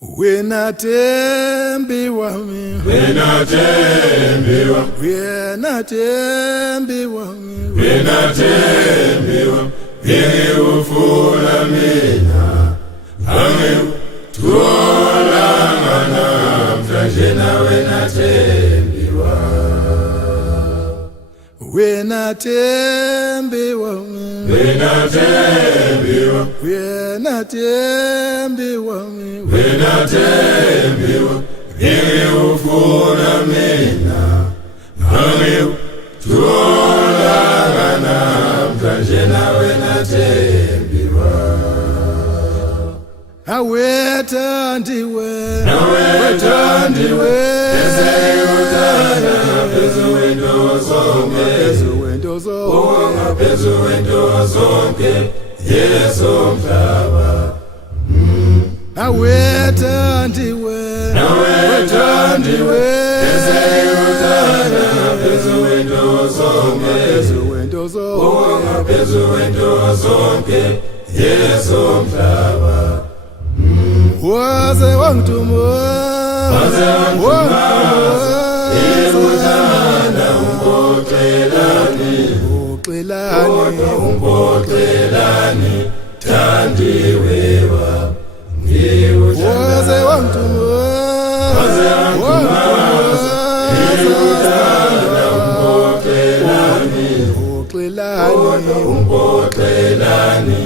Wena tembi wami, wena tembi wami, wena tembi wami, wena tembi wami, ngiyufuna mina, angithola namhlanje na wena tembi wami, wena tembi wami, wena tembi wami, wena tembi wami, wena tembi wami, ngiyufuna mina, angithola namhlanje na wena tembi wami, awethandiwe, awethandiwe, eseyuthanda phezu kwento zonke, phezu kwento zonke, Yesu mhlaba. awethandiwe, awethandiwe, eseyuthanda phezu kwento zonke, phezu kwento zonke, Yesu mhlaba. waze wangithuma, Ikuthanda umboxelani, umboxelani, thandiwe wami, waze wangithuma, ikuthanda umboxelani, umboxelani,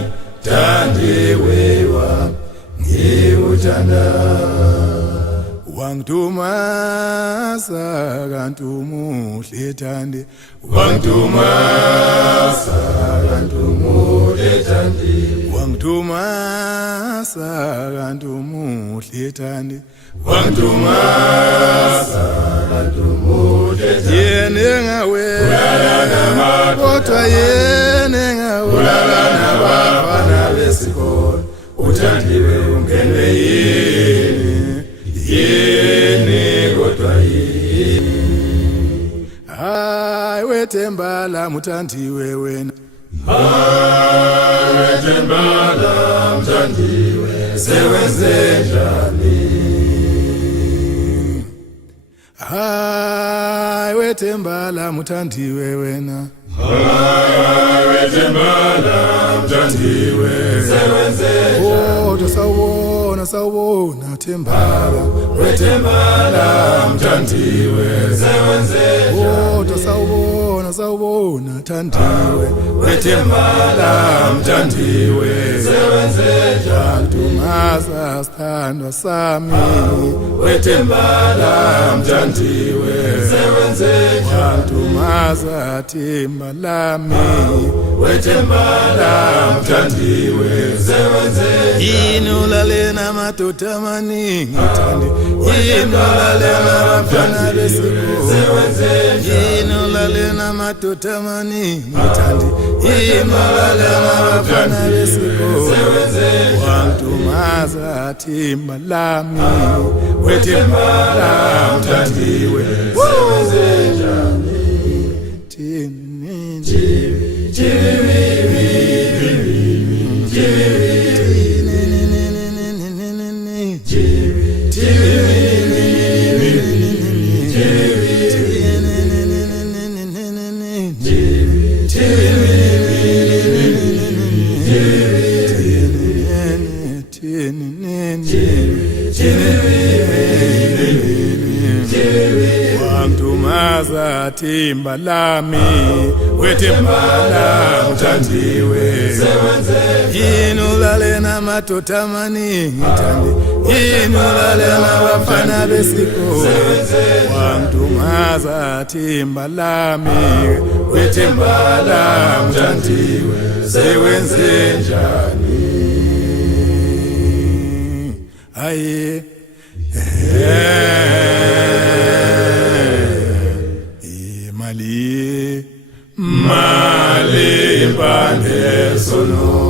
thandiwe wami, ngikuthanda. wangithumasa kanti umuhle thandi, wangithumasa kanti umuhle thandi, wangithumasa kanti umuhle thandi, wangithumasa kanti umuhle thandi, yena engawela kodwa yena engawela nabafana besikolo, uthandiwe ungenwe yini kodwa yini, hayi wethemba lami uthandiwe wena, wethemba lami uthandiwe, sewenze njani, hayi wethemba lami uthandiwe wena, wethemba lami uthandiwe, sewenze kodwa sawubona thembala, wethemba lami uthandiwe, sewenze kodwa sawubona thandiwe, wethemba lami uthandiwe, sewenze wangithumasa sithandwa sami, wethemba lami uthandiwe, sewenze wangithumasa themba lami, wethemba lami uthandiwe, sewenze yini ulalena amadoda amaningi thandi, yini ulalena abafana besikolo, yini ulalena amadoda amaningi thandi, yini ulalena abafana besikolo, wangithumasa themba lami, wethemba lami uthandiwe, sewenze njani, wangithumasa themba lami, wethemba lami uthandiwe, yini ulalena amadoda amaningi thandi, yini ulalena abafana besikolo, wangithumasa themba lami, wethemba lami uthandiwe, sewenze njani, aye mali impande sono.